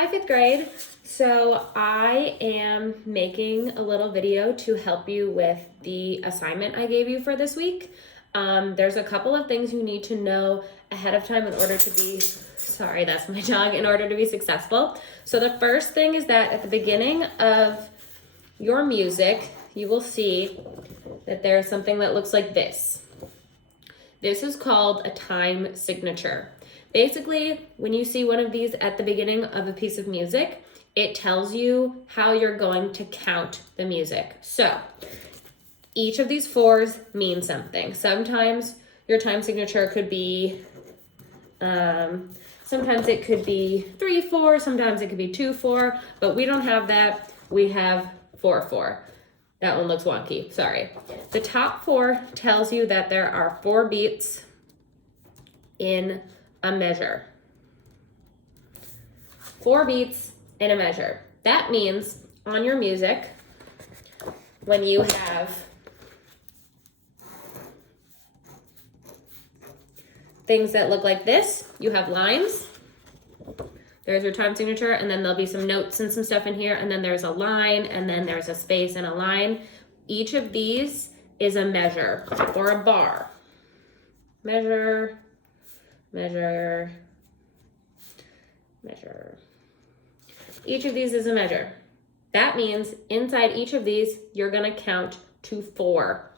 Hi, fifth grade. So I am making a little video to help you with the assignment I gave you for this week. There's a couple of things you need to know ahead of time in order to be, sorry, that's my dog, in order to be successful. So the first thing is that at the beginning of your music, you will see that there's something that looks like this. This is called a time signature. Basically, when you see one of these at the beginning of a piece of music, it tells you how you're going to count the music. So each of these fours mean something. Sometimes your time signature could be, sometimes it could be 3/4, sometimes it could be 2/4, but we don't have that. We have 4/4. That one looks wonky, sorry. The top four tells you that there are 4 beats in a measure. 4 beats in a measure. That means on your music, when you have things that look like this, you have lines. There's your time signature, and then there'll be some notes and some stuff in here, and then there's a line, and then there's a space and a line. Each of these is a measure or a bar. Measure, measure, measure. Each of these is a measure. That means inside each of these, you're gonna count to 4.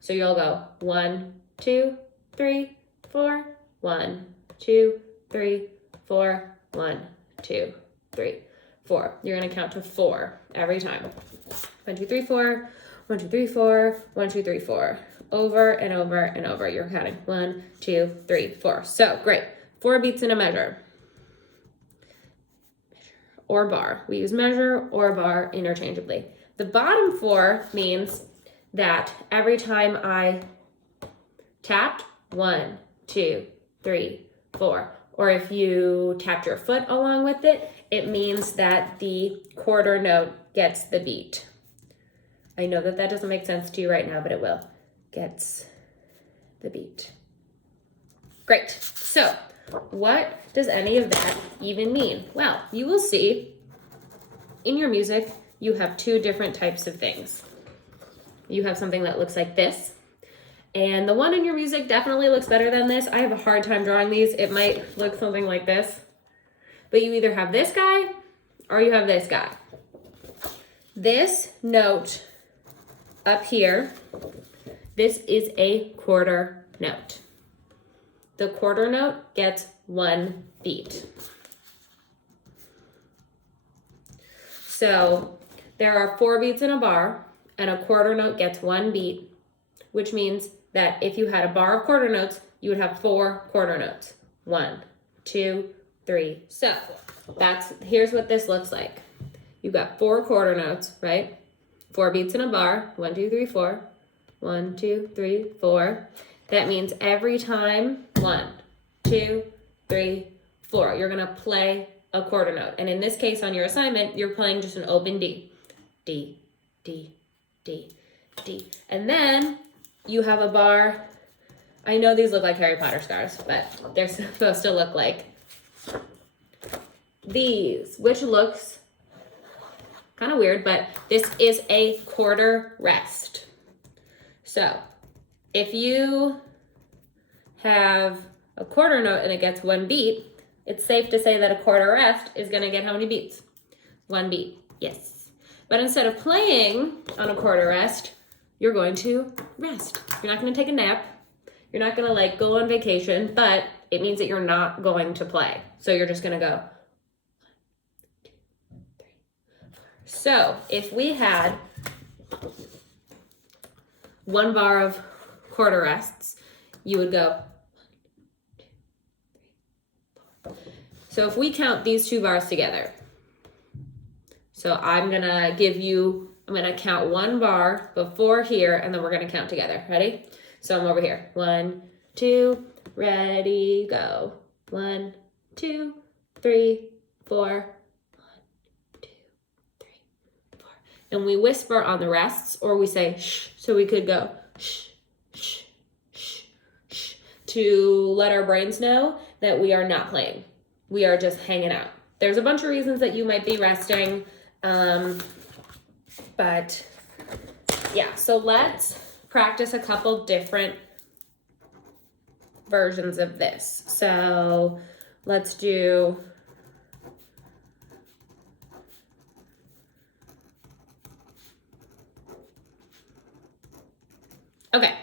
So you'll go 1, 2, 3, 4, 1, 2, 3, 4, 1, 2, 3, 4. You're gonna count to 4 every time. 1, 2, 3, 4, 1, 2, 3, 4, 1, 2, 3, 4. Over and over and over. You're counting 1, 2, 3, 4. So great. 4 beats in a measure. Or bar. We use measure or bar interchangeably. The bottom 4 means that every time I tapped 1, 2, 3, 4, or if you tapped your foot along with it, it means that the quarter note gets the beat. I know that doesn't make sense to you right now, but it will. Gets the beat. Great. So what does any of that even mean? Well, you will see in your music, you have 2 different types of things. You have something that looks like this, and the one in your music definitely looks better than this. I have a hard time drawing these. It might look something like this, but you either have this guy or you have this guy. This note up here, this is a quarter note. The quarter note gets 1 beat. So there are 4 beats in a bar, and a quarter note gets 1 beat, which means that if you had a bar of quarter notes, you would have 4 quarter notes. 1, 2, 3. So here's what this looks like. You've got 4 quarter notes, right? 4 beats in a bar. 1, 2, 3, 4. 1, 2, 3, 4. That means every time 1, 2, 3, 4, you're gonna play a quarter note. And in this case, on your assignment, you're playing just an open D. D, D, D, D. And then you have a bar. I know these look like Harry Potter stars, but they're supposed to look like these, which looks kind of weird, but this is a quarter rest. So if you have a quarter note and it gets 1 beat, it's safe to say that a quarter rest is gonna get how many beats? 1 beat, yes. But instead of playing on a quarter rest, you're going to rest. You're not gonna take a nap. You're not gonna like go on vacation, but it means that you're not going to play. So you're just gonna go 1, 2, 3, 4. So if we had 1 bar of quarter rests, you would go 1, 2, 3, 4. So if we count these 2 bars together, so I'm gonna count 1 bar before here, and then we're gonna count together. Ready? So I'm over here. 1, 2, ready, go. 1, 2, 3, 4. 1, 2, 3, 4. And we whisper on the rests, or we say shh. So we could go shh, shh, shh, shh, to let our brains know that we are not playing. We are just hanging out. there's a bunch of reasons that you might be resting. But yeah, so let's practice a couple different versions of this. So let's do okay.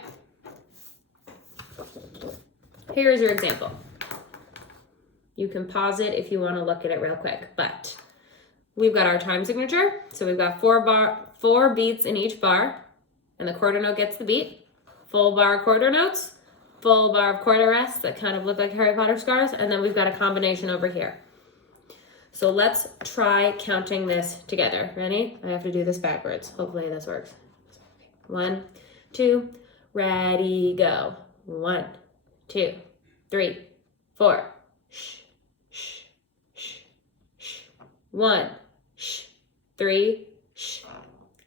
Here's your example. You can pause it if you want to look at it real quick, but we've got our time signature. So we've got four beats in each bar, and the quarter note gets the beat. Full bar quarter notes, full bar of quarter rests that kind of look like Harry Potter scars, and then we've got a combination over here. So let's try counting this together. Ready? I have to do this backwards. Hopefully this works. 1, 2, ready, go. 1, 2, 3, 4. Shh, shh, shh, shh. 1, shh, 3, shh.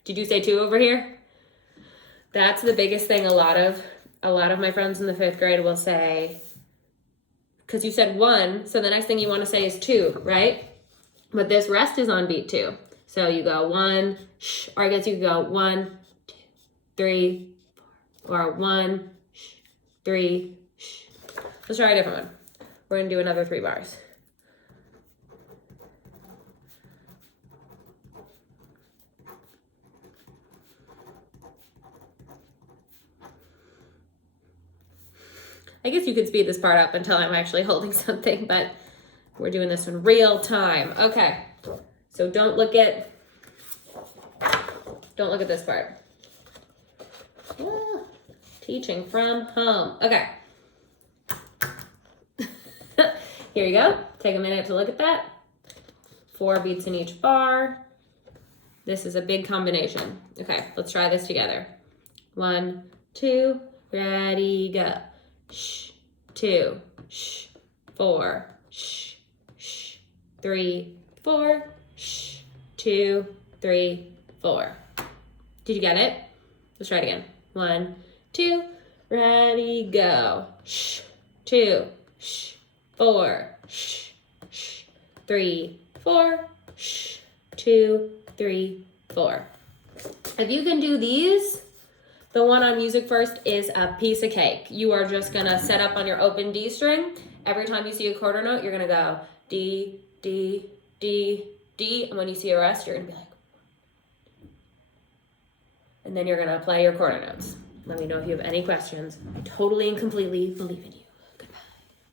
Did you say 2 over here? That's the biggest thing. A lot of my friends in the 5th grade will say, because you said 1, so the next thing you want to say is 2, right? But this rest is on beat 2. So you go 1, shh, or I guess you go 1, 2, 3, 4, or 1, shh, 3, shh. Let's try a different one. We're going to do another 3 bars. I guess you could speed this part up until I'm actually holding something, but we're doing this in real time. Okay, so don't look at this part. Teaching from home. Okay. Here you go. Take a minute to look at that. 4 beats in each bar. This is a big combination. Okay, let's try this together. 1, 2, ready, go. Shh, 2, shh, 4, shh, shh, 3, 4, shh, 2, 3, 4. Did you get it? Let's try it again. 1, 2, ready, go. Shh, 2, shh, 4, shh, shh, 3, 4, shh, 2, 3, 4. If you can do these, the one on music first is a piece of cake. You are just gonna set up on your open D string. Every time you see a quarter note, you're gonna go D, D, D, D. And when you see a rest, you're gonna be like, and then you're gonna play your quarter notes. Let me know if you have any questions. I totally and completely believe in you.